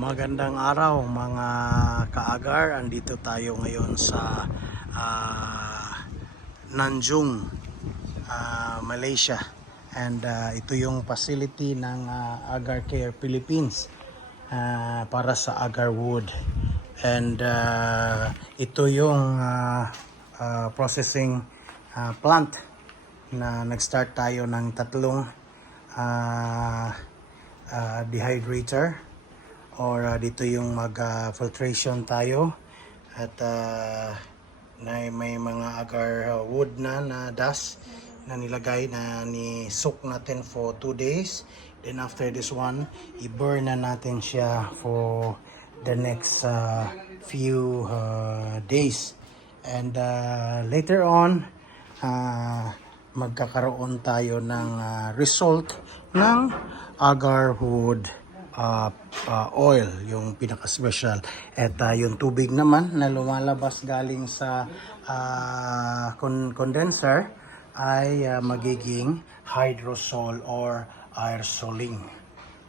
Magandang araw mga kaagar. Andito tayo ngayon sa Nanjung, Malaysia. And ito yung facility ng Agar Care Philippines para sa agar wood. And ito yung processing plant na nag-start tayo ng tatlong dehydrator. Or dito yung mag-filtration tayo at may mga agar wood na dust na nilagay na ni-soak natin for 2 days. Then after this one, i-burn na natin siya for the next few days. And later on, magkakaroon tayo ng result ng agar wood oil, yung pinaka-special. At yung tubig naman na lumalabas galing sa condenser ay magiging hydrosol or aerosoling.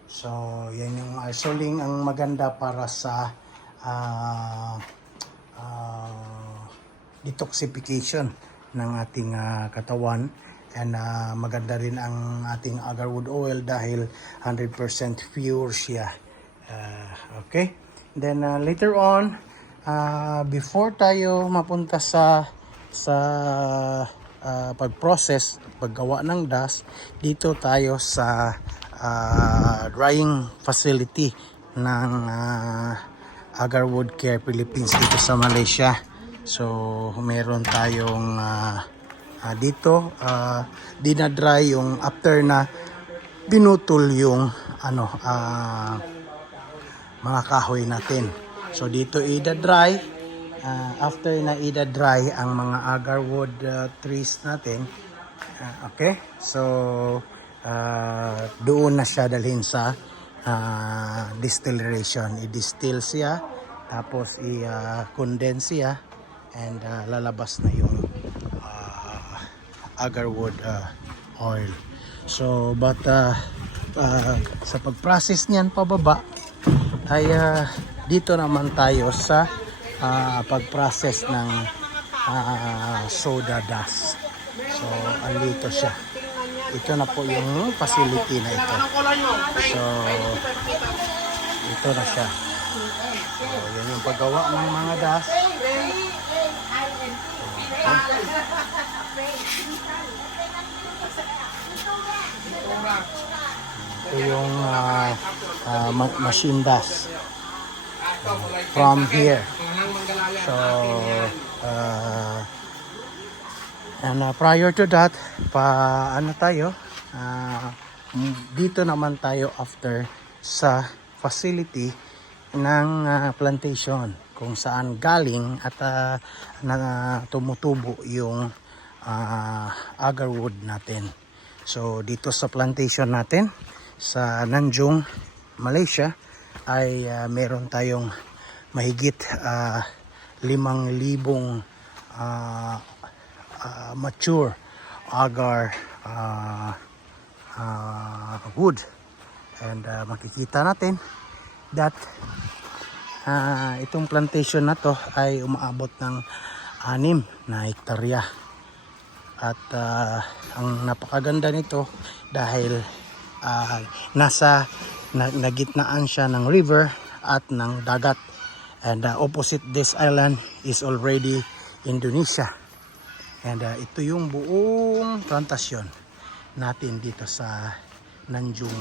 So yan yung aerosoling ang maganda para sa detoxification ng ating katawan. And maganda rin ang ating agar wood oil dahil 100% pure siya. Okay. Then later on, before tayo mapunta sa pag-process, paggawa ng dust, dito tayo sa drying facility ng Agar Wood Care Philippines dito sa Malaysia. So meron tayong dito dinadry yung after na binutol yung mga kahoy natin. So dito i-dry after na i-dry ang mga agar wood trees natin. Okay, so doon na siya dalhin sa distillation. I-distill siya, tapos i-condense siya, and lalabas na yung agar wood oil. So but sa pag-process niyan pababa ay dito naman tayo sa pag-process ng soda dust. So andito siya. Ito na po yung facility na ito. So ito na siya. So yan yung paggawa ng mga dust. Ito yung machine dust from here. So and prior to that, dito naman tayo after sa facility ng plantation kung saan galing at tumutubo yung agar wood natin. So dito sa plantation natin sa Nanjung, Malaysia ay meron tayong mahigit 5,000 mature agar wood. And makikita natin that itong plantation na to ay umaabot ng 6 na hektarya. At ang napakaganda nito dahil nagitnaan siya ng river at ng dagat. And opposite this island is already Indonesia. And ito yung buong plantasyon natin dito sa Nanjung,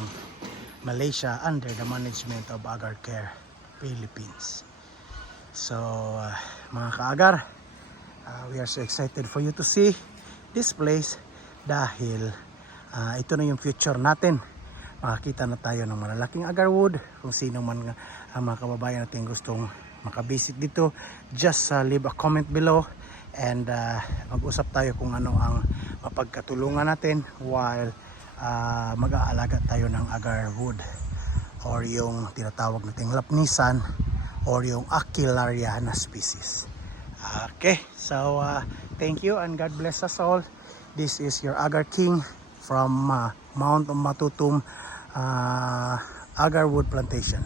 Malaysia under the management of Agar Care Philippines. So mga kaagar, we are so excited for you to see this place dahil ito na yung future natin. Makakita na tayo ng malalaking agar wood. Kung sino man mga kababayan natin gustong makabisit dito, just leave a comment below and mag-usap tayo kung ano ang mapagkatulungan natin while mag-aalaga tayo ng agar wood or yung tinatawag nating lapnisan or yung Aquilaria na species. Okay, so thank you and God bless us all. This is your Agar King from Mount Matutum Agar Wood Plantation.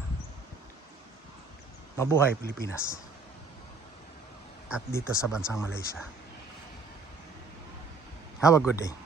Mabuhay Pilipinas. At dito sa bansang Malaysia. Have a good day.